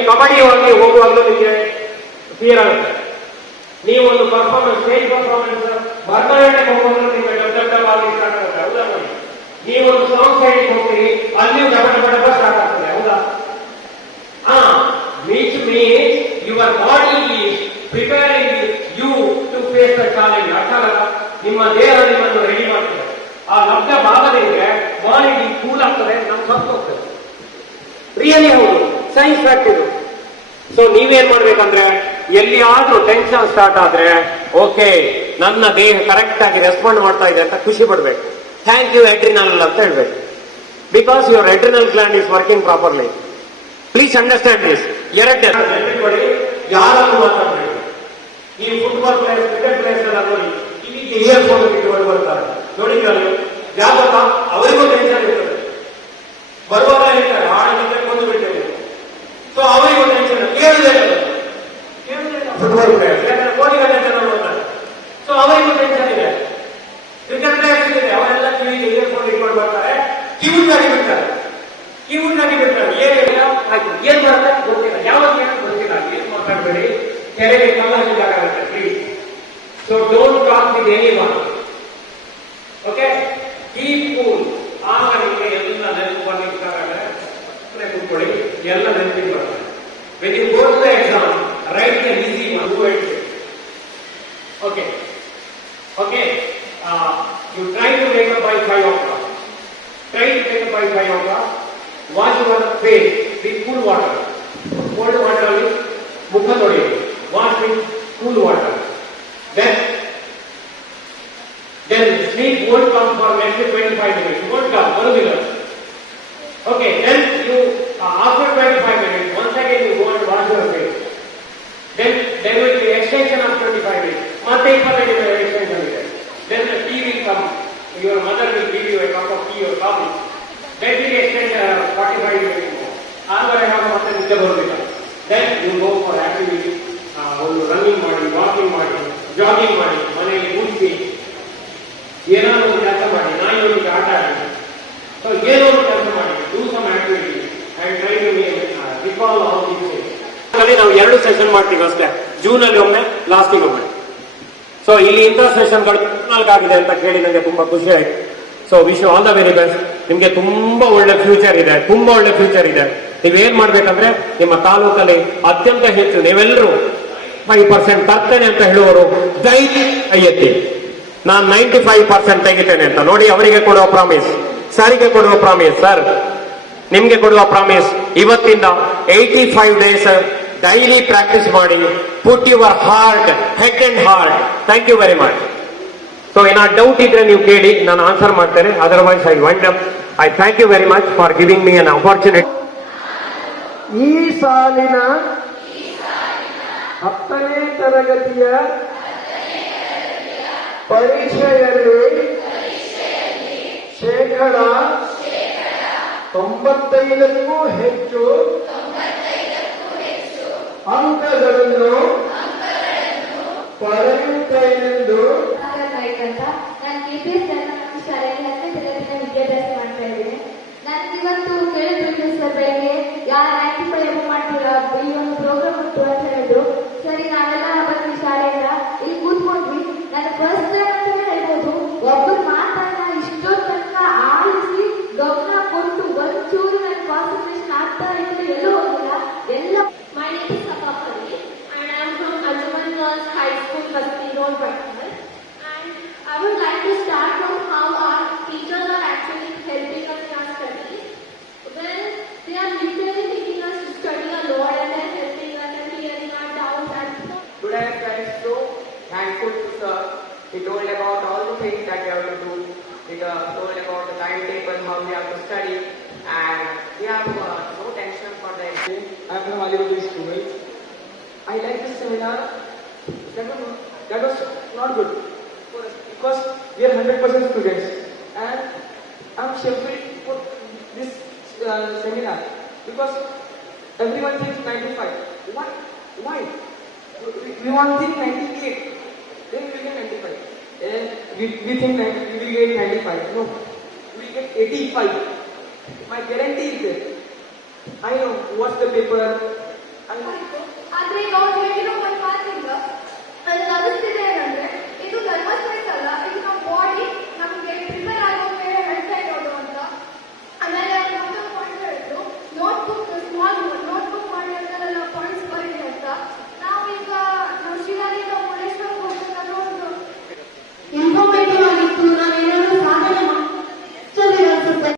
ನಿಮಗೆ ಕಬಡ್ಡಿ ಹೋಗಿ ಹೋಗುವಾಗಲೂ ನಿಮಗೆ ಫಿಯರ್ ಆಗುತ್ತೆ ನೀವು ಒಂದು ಪರ್ಫಾರ್ಮೆನ್ಸ್ ಸ್ಟೇಜ್ ಪರ್ಫಾರ್ಮೆನ್ಸ್ ಭರತನಾಟ್ಯಕ್ಕೆ ಹೋಗುವಾಗ ನಿಮಗೆ ದೊಡ್ಡ ದೊಡ್ಡವಾಗಿ ಸ್ಟಾರ್ಟ್ ಆಗುತ್ತೆ. ಹೌದಾ ನೀವೊಂದು ಸಾಂಗ್ ಸೈಡಿಗೆ ಹೋಗ್ತೀರಿ ಅಲ್ಲಿ ಡಬಡ ಡಬಡ ಡಬ ಸ್ಟಾರ್ಟ್ ಆಗ್ತದೆ, ಹೌದಾ? ಹಾ which means your body is preparing you to face the challenge ಅರ್ಥ ನಿಮ್ಮ ದೇಹ ನಿಮ್ಮನ್ನು ರೆಡಿ ಮಾಡ್ತದೆ. ಆ ಲಬ್ಧ ಭಾಗದಿಂದ ಬಾಡಿ ಕೂಲ್ ಆಗ್ತದೆ, ನಮ್ಗೆ ಸತ್ತು ಹೋಗ್ತದೆ ರಿಯಲಿ ಹೌದು. ಸೈನ್ಸ್ ಫ್ಯಾಕ್ಟ್ ಇದು. ಸೊ ನೀವೇನ್ ಮಾಡ್ಬೇಕಂದ್ರೆ, ಎಲ್ಲಿಯಾದ್ರೂ ಟೆನ್ಷನ್ ಸ್ಟಾರ್ಟ್ ಆದ್ರೆ ಓಕೆ ನನ್ನ ದೇಹ ಕರೆಕ್ಟ್ ಆಗಿ ರೆಸ್ಪಾಂಡ್ ಮಾಡ್ತಾ ಇದೆ ಅಂತ ಖುಷಿ ಪಡ್ಬೇಕು. ಥ್ಯಾಂಕ್ ಯು ಎಡ್ರಿನಲ್ ಅಂತ ಹೇಳ್ಬೇಕು. Because your adrenal gland is working properly please understand this ಎರಡ್ ಯಾರು ಈ ಫುಟ್ಬಾಲ್ ಪ್ಲೇಸ್ ಕ್ರಿಕೆಟ್ ಪ್ಲೇಸ್ ಎಲ್ಲ ನೋಡಿ ಇಲ್ಲಿ ಇಯರ್ ಫೋನ್ ಇಟ್ಟುಕೊಂಡು ಬರ್ತಾರೆ ನೋಡಿದ್ರಲ್ಲಿ ಯಾವಾಗ ಅವರಿಗೂ ಟೆನ್ಷನ್ ಇರ್ತದೆ ಬರುವಾಗ ಹೇಳ್ತಾರೆ ಆಡಲಿಕ್ಕೆ ಕೊಂದು ಬಿಟ್ಟೇವೆ ಸೊ ಅವರಿಗೂ ಟೆನ್ಷನ್ ಕೇಳುದೇ ಇಲ್ಲ ಫುಟ್ಬಾಲ್ ಪ್ಲೇಯರ್ಸ್ ಯಾಕಂದ್ರೆ ಕೋಟಿಗಟ್ಟಲೆ ಸೊ ಅವರಿಗೂ ಟೆನ್ಷನ್ ಇದೆ. ಕ್ರಿಕೆಟ್ ಪ್ಲೇಯರ್ಸ್ ಇದೆ. ಅವರೆಲ್ಲ ಕಿವಿಗೆ ಇಯರ್ ಫೋನ್ ಇಟ್ಕೊಂಡು ಬರ್ತಾರೆ ಕಿವುಟಾಗಿ ಬಿಡ್ತಾರೆ. ಕಿವುಟಾಗಿ ಬಿಡ್ತಾರೆ ಏನಿಲ್ಲ ಆಯ್ತು. ಏನ್ ಬರುತ್ತೆ ಗೊತ್ತಿಲ್ಲ. ಯಾವಾಗ ಗೊತ್ತಿಲ್ಲ. ಏನ್ ಮಾತಾಡಬೇಡಿ? ಕೆರೆಗೆ ಕಲ್ಲ ಹಾಕಿದಾಗುತ್ತೆ please so don't talk with any one okay keep cool ಆಗ ನಿಮಗೆ ಎಲ್ಲ ನೆನಪು ಆಗತ್ತೆ ಕೂತ್ಕೊಳ್ಳಿ. ಎಲ್ಲ ನೆನಪಿಗೆ ಬರ್ತಾರೆ when you go to the Okay okay you try to make up by five o'clock try to make up by five o'clock wash your face with cool water cold water ಅಲ್ಲಿ ಮುಖ ತೊಳಿ wash with cool water then then sleep won't come for next 25 minutes. Won't come, ಬರುವುದಿಲ್ಲ. Your mother will give you a cup of tea or coffee. Then will extend uh, 45 minutes more. ಆಮೇಲೆ ನಾವು ಮತ್ತೆ ನಿದ್ದೆ ಬರುವುದಿಲ್ಲ. Then you go for activity. ಒಂದು running ಮಾಡಿ, walking ಮಾಡಿ, jogging ಮಾಡಿ, ಮನೆಯಲ್ಲಿ ಕೂಡಿಸಿ ಏನಾದ್ರು ಒಂದು ಕೆಲಸ ಮಾಡಿ ನಾಯಿಯೊಂದಿಗೆ ಆಟ ಆಡಿ ಸೊ ಏನೋ ಒಂದು ಕೆಲಸ ಮಾಡಿ do some activity and try to recall all these ನಾವು ಎರಡು ಸೆಷನ್ ಮಾಡ್ತೀವಿ ಅಷ್ಟೇ ಜೂನಲ್ಲಿ ಒಮ್ಮೆ ಲಾಸ್ಟಿಗೆ ಒಮ್ಮೆ ಸೊ ಇಲ್ಲಿ ಇಂಥ ಸೆಷನ್ಗಳು ಅಂತ ಕೇಳಿ ನನಗೆ ತುಂಬಾ ಖುಷಿ ಆಯ್ತು. So wish all the very best ನಿಮ್ಗೆ ತುಂಬಾ ಒಳ್ಳೆ ಫ್ಯೂಚರ್ ಇದೆ, ತುಂಬಾ ಒಳ್ಳೆ ಫ್ಯೂಚರ್ ಇದೆ. ನೀವೇನ್ ಮಾಡ್ಬೇಕಂದ್ರೆ ನಿಮ್ಮ ತಾಲೂಕಲ್ಲಿ ಅತ್ಯಂತ ಹೆಚ್ಚು ನೀವೆಲ್ಲರೂ ಫೈವ್ ಪರ್ಸೆಂಟ್ ತರ್ತೇನೆ ಅಂತ ಹೇಳುವರು ದೈತಿ ನಾನ್ ನಾನು ನೈಂಟಿ ಫೈವ್ ಪರ್ಸೆಂಟ್ ತೆಗಿತೇನೆ ಅಂತ ನೋಡಿ, ಅವರಿಗೆ ಕೊಡುವ ಪ್ರಾಮಿಸ್ ಸರಿಗೆ ಕೊಡುವ ಪ್ರಾಮಿಸ್ ಸರ್ ನಿಮ್ಗೆ ಕೊಡುವ ಪ್ರಾಮಿಸ್ ಇವತ್ತಿಂದ eighty five days daily practice ಮಾಡಿ put your heart head and heart thank you very much so ಏನಾದ್ರು ಡೌಟ್ ಇದ್ರೆ ನೀವು ಕೇಳಿ, ನಾನು ಆನ್ಸರ್ ಮಾಡ್ತೇನೆ. Otherwise I wind up I thank you very much for giving me an opportunity ಈ ಸಾಲಿನ ಹತ್ತನೇ ತರಗತಿಯ ಪರೀಕ್ಷೆಯಲ್ಲಿ ಶೇಕಡ ತೊಂಬತ್ತೈದಕ್ಕೂ ಹೆಚ್ಚು ಅಂಕಗಳನ್ನು ಪಡೆಯುತ್ತೇನೆಂದು ನಾಯಕ್ ಅಂತ ನಾನು Kaspi Road, Patna. And I would like to start from how our teachers are actually helping us in our studies. Well, they are literally making us study a lot and then helping us and clearing our doubts and Today I felt so thankful to sir. He told about all the things that we have to do. He uh, told about the timetable, how we have to study, and we have uh, no tension for the exam. I am from Alibaba student. I like this seminar. That was, that was not good for us because we are 100% students and I'm shameful for this uh, seminar because everyone thinks 95. Why? Why? We, we want think 98. Then we get 95. And we, we think 90, we will get 95. No. We will get 85. My guarantee is there. I know what's the paper, I- ಆಯ್ತು ಆದ್ರೆ ಈಗ ಅವ್ರು ಹೇಳಿರೋ ಒಂದು ಮಾತಿಂದ ನನಗೆ ಅನಿಸ್ತಿದೆ